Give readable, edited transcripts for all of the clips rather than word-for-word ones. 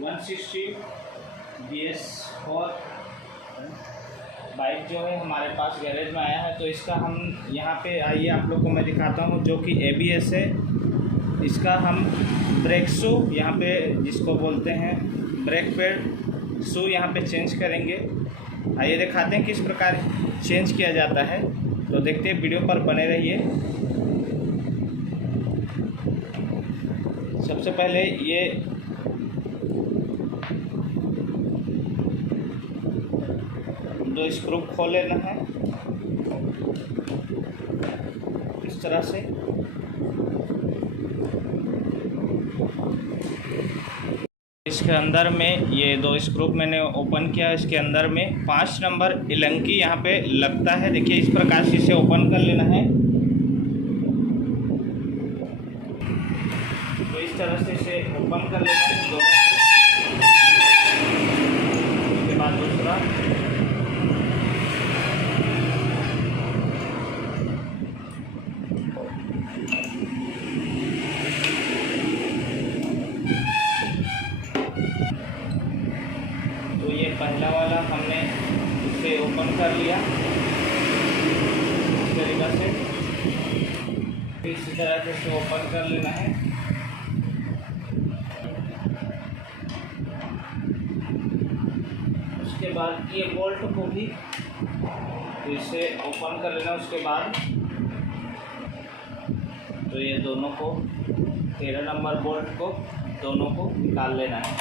160 BS4 bike जो है हमारे पास गैरेज में आया है। तो इसका हम यहाँ पे आइए आप लोग को मैं दिखाता हूँ, जो कि ABS है। इसका हम ब्रेक शू यहाँ पे जिसको बोलते हैं ब्रेक पैड शू यहाँ पे चेंज करेंगे। आइए दिखाते हैं किस प्रकार चेंज किया जाता है। तो देखते हैं, वीडियो पर बने रहिए। सबसे पहले ये दो स्क्रू खोल लेना है इस तरह से। इसके अंदर में ये दो स्क्रू मैंने ओपन किया। इसके अंदर में 5 नंबर इलंकी यहाँ पे लगता है। देखिए इस प्रकार से इसे ओपन कर लेना है। तो इस तरह से इसे ओपन कर लेना है दोनों। उसके बाद दूसरा पहला वाला हमने इसे ओपन कर लिया इस तरीक़ा से। इसी तरह से इसे ओपन कर लेना है। उसके बाद ये बोल्ट को भी इसे ओपन कर लेना। उसके बाद तो ये दोनों को 13 नंबर बोल्ट को दोनों को निकाल लेना है।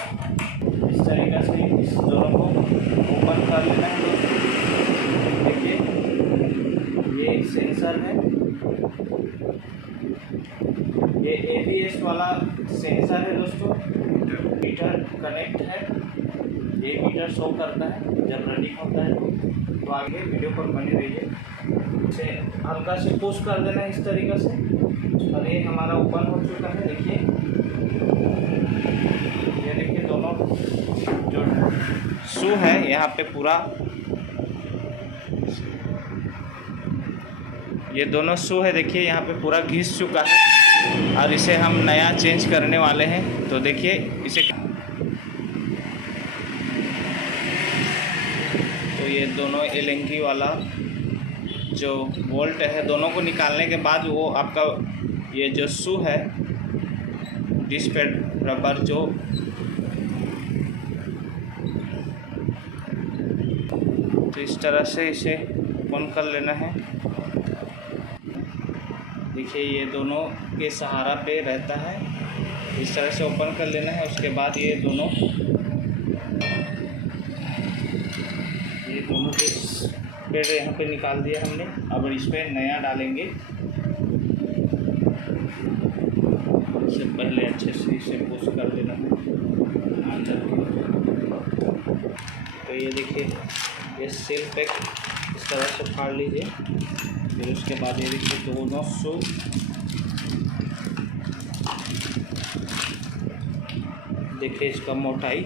इस तरीक़े से इस दोनों को ओपन कर लेना है। देखिए ये एक सेंसर है, ये ABS वाला सेंसर है दोस्तों। मीटर कनेक्ट है, ये मीटर शो करता है जब रनिंग होता है। तो आगे वीडियो पर बने रहिए। इसे हल्का से पुश कर देना है इस तरीक़े से, और ये हमारा ओपन हो चुका है। देखिए ये देखिए दोनों जो शू है यहाँ पे पूरा, ये दोनों शू है देखिए यहाँ पे पूरा घिस चुका है, और इसे हम नया चेंज करने वाले हैं। तो देखिए इसे, तो ये दोनों एलेंकी वाला जो बोल्ट है दोनों को निकालने के बाद वो आपका ये जो शू है डिस्क पैड रबर जो तो इस तरह से इसे ओपन कर लेना है। देखिए ये दोनों के सहारा पे रहता है, इस तरह से ओपन कर लेना है। उसके बाद ये दोनों के पेड़ यहाँ पे निकाल दिया हमने। अब इस पर नया डालेंगे। इससे पहले अच्छे से इसे पुश कर देना है अंदर। तो ये देखिए ये सेल पैक इस तरह से फाड़ लीजिए। फिर उसके बाद ये देखिए दोनों शू देखिए इसका मोटाई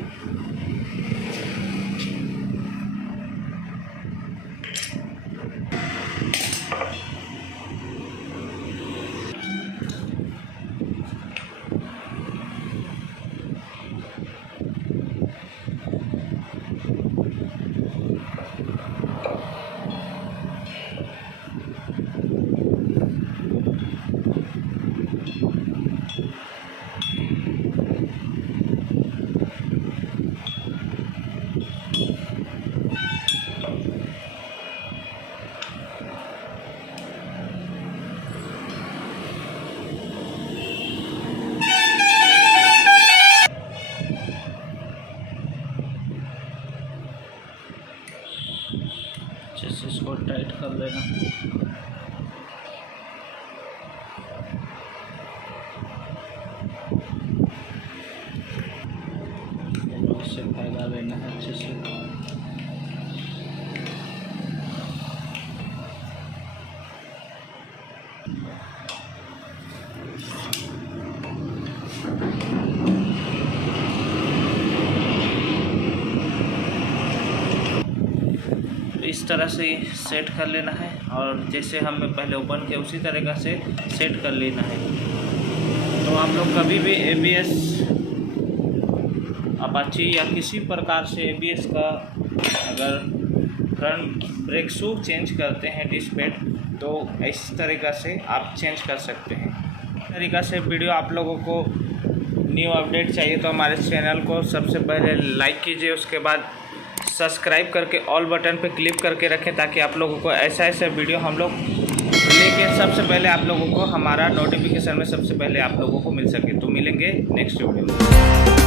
इसको टाइट कर लेना। इससे फायदा लेना है अच्छे से। इस तरह से सेट कर लेना है, और जैसे हमने पहले ओपन किया उसी तरीक़ा से सेट कर लेना है। तो आप लोग कभी भी ABS अपाची या किसी प्रकार से ABS का अगर फ्रंट ब्रेक शू चेंज करते हैं डिस्क पैड, तो इस तरीक़ा से आप चेंज कर सकते हैं। इस तरीक़ा से वीडियो आप लोगों को न्यू अपडेट चाहिए तो हमारे चैनल को सबसे पहले लाइक कीजिए, उसके बाद सब्सक्राइब करके ऑल बटन पे क्लिक करके रखें, ताकि आप लोगों को ऐसा वीडियो हम लोग लेके सबसे पहले आप लोगों को हमारा नोटिफिकेशन में सबसे पहले आप लोगों को मिल सके। तो मिलेंगे नेक्स्ट वीडियो में।